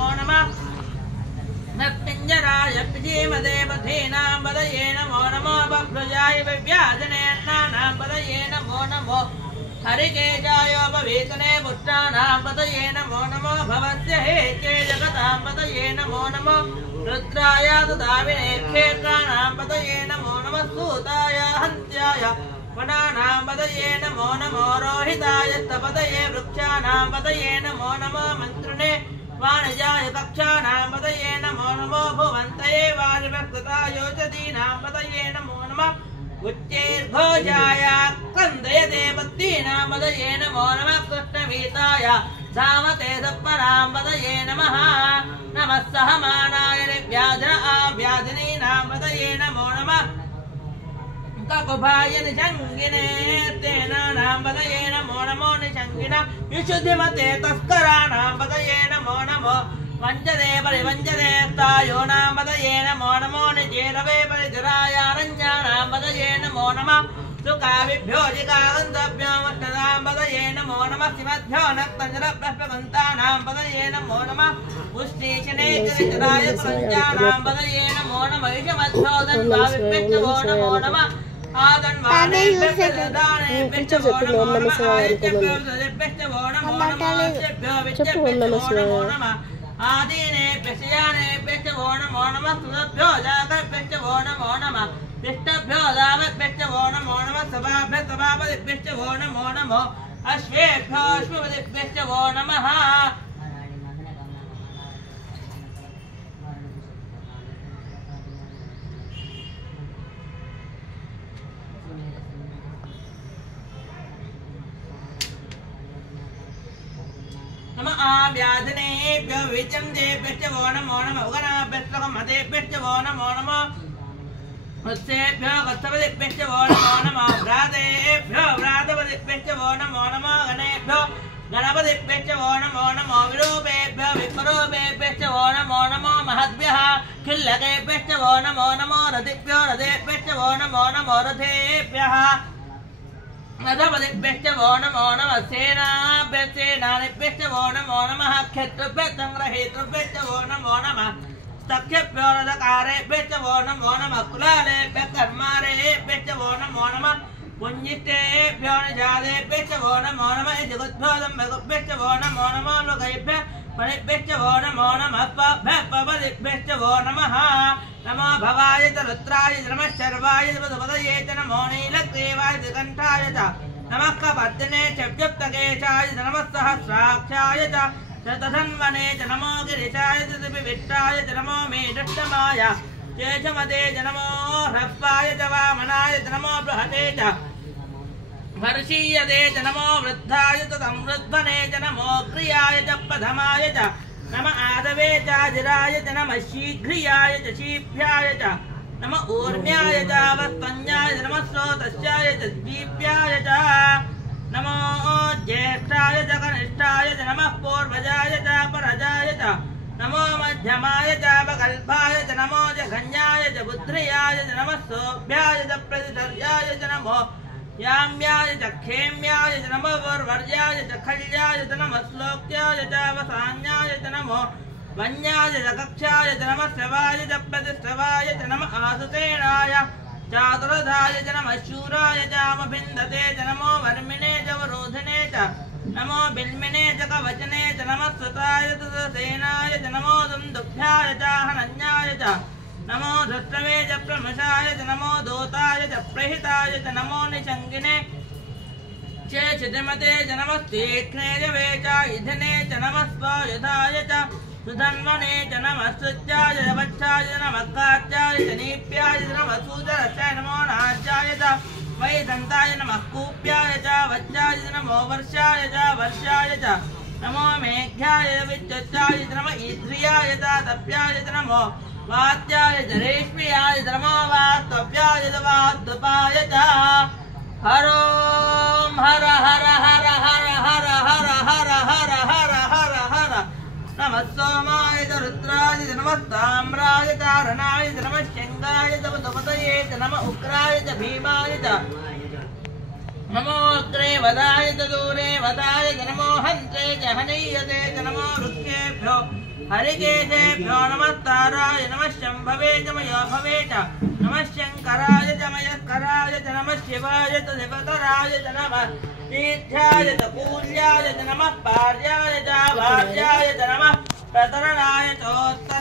नमो नमः नप्पिञ्जराय पिजीमदेवधीनां पदये नमो नमो बभ्रुजाय विव्याजनेन्नानां पदये नमो नमो हरिकेशायोपवीतने पुत्राणां पदये नमो नमो भवस्य हेत्ये जगतां पदये नमो नमो रुद्राय तदाविने क्षेत्राणां पदये नमो नमः सूताय हन्त्याय वनानां पदये नमो नमो रोहिताय पदये वृक्षाणां पदये नमो नमो मन्त्रिणे वाणिजाय कक्षाणां पदये नमो नमो भुवन्तये वारिभक्तायोषधीनां पदये नमो नमः उच्चैर्घोषाय कन्दय देवतीनां पदये नमो नमः कृष्णवीताय धामते सप्परां पदये नमः नमः सहमानाय व्याधन आव्याधिनीनां पदये नमो नमः ककुभाय निषङ्गिने तेनानां पदये नमो नमो निषङ्गिन विशुद्धिमते तस्कराणां पदये नमो नमो वञ्चदे परिवञ्चदे स्थायोनां पदये नमो नमो निजेरवे परिधरायारण्यानां पदये नमो नमः सुखाविभ्यो जिगागन्तभ्यो वष्टदां पदये नमो नमः शिवभ्यो नक्तञ्जलप्रभ्यगन्तानां पदये नमो नमः उष्णीशने गिरिधराय कुलञ्जानां पदये नमो नमः ईशमध्यो दन्वाविभ्यो नमो नमः आदन्वाने विभ्यो नमो नमः आदित्यभ्यो नमो नमः आदीने प्रशयाने पेष्टवो नमो नमः सुरभ्यो जागर्भ्यो नमो नमः पिष्टभ्यो दावद्भ्यो नमो नमः सभाभ्य सभापतिभ्यो नमो नमो अश्वेभ्यो अश्वपतिभ्यो नमः नमः आव्याधिनेभ्यो विचन्देभ्यो नमो नमः उगनाभ्यस्तकं मदेभ्यो नमो नमः उत्सेभ्यो गच्छपतिभ्यो नमो नमः व्रातेभ्यो व्रातपतिभ्यो नमो नमः गणेभ्यो गणपतिभ्यो नमो नमः विरूपेभ्यो विपरूपेभ्यो नमो नमः महद्भ्यः खिल्लकेभ्यो नमो नमः रथिभ्यो रथेभ्यो नमो नमः रथेभ्यः रथपतिभ्यो नमो नमः सेनाभ्यसेनानिभ्यो नमो नमः क्षेत्रेभ्यः संग्रहेतृभ्यो नमो नमः सख्यभ्यो रथकारेभ्यो नमो नमः कुलालेभ्यः कर्मारेभ्यो नमो नमः पुञ्जिष्टेभ्यो निषादेभ्यो नमो नमः जगद्भ्यो दम्भगुभ्यो नमो नमः लोकेभ्यः फणिभ्यो नमो नमः पवदिभ्यो नमः नमो भवाय च रुद्राय नमः शर्वाय पदये च नमो नीलग्रीवाय कंठाय च नमः कपद्दिने च व्युक्तकेशाय नमः सहस्राक्षाय च शतधन्वने च नमो गिरिशाय च विविष्टाय च नमो मेढष्टमाय चेषमते च नमो ह्रस्वाय च वामनाय च नमो बृहते च हर्षीयते च नमो वृद्धाय च संवृद्धने च नमो क्रियाय च प्रथमाय च नमः आदवे च जिराय च नमः शीघ्रियाय च शीभ्याय च नमः ऊर्म्याय च वस्पञ्जाय च नमः स्रोतस्याय च दीप्याय च नमो ज्येष्ठाय च कनिष्ठाय च नमः पूर्वजाय च परजाय च नमो मध्यमाय च वकल्पाय च नमो जघन्याय च बुद्ध्रियाय च नमः सोभ्याय च प्रतिधर्याय च नमो याम्याय च खेम्याय च नमो वर्वर्याय च खल्याय च नमः श्लोक्याय च वसान्याय च नमो वन्याय च कक्षाय च नमः श्रवाय च प्रतिष्ठवाय च नमः आसुतेनाय चातुरधाय च नमः शूराय च अमभिन्दते च नमो वर्मिणे च वरोधिने च नमो बिल्मिने च कवचने च नमः सुताय च सेनाय च नमो दुन्दुभ्याय च हनन्याय च नमो धृष्टवे च प्रमशाय च नमो दोताय च प्रहिताय च नमो निषङ्गिने च चिदमते च नमस्तीक्ष्णे च वेचा इधिने च नमः स्वायुधाय च सुधन्वने च नमः सुच्याय च वच्छाय च नमः काच्याय च नीप्याय च नमः सूचरश्चाय नमो नाज्याय च वैदन्ताय नमः कूप्याय च वच्चाय च नमो वर्षाय च वर्षाय च नमो मेघ्याय च विद्युच्चाय च नमः ईद्रियाय च तप्याय च नमो वात्याय च रेष्म्याय च नमो वास्तव्याय च वाद्दुपाय च हरों हर हर हर हर हर हर हर हर हर हर हर नमः सोमाय च रुद्राय च नमः ताम्राय च हरणाय च नमः शङ्गाय च वसुपतये च नमः उग्राय च भीमाय च नमो अग्रे वदाय च दूरे वदाय च नमो हन्त्रे च हनीयते च नमो वृक्षेभ्यो हरिकेशेभ्यो नमः ताराय नमः शम्भवे च मयोभवे च नमः शङ्कराय च मयस्कराय च नमः शिवाय च शिवतराय च नमः तीर्थ्याय च पूज्याय च नमः पार्याय च भार्याय च नमः प्रतरणाय चोत्तर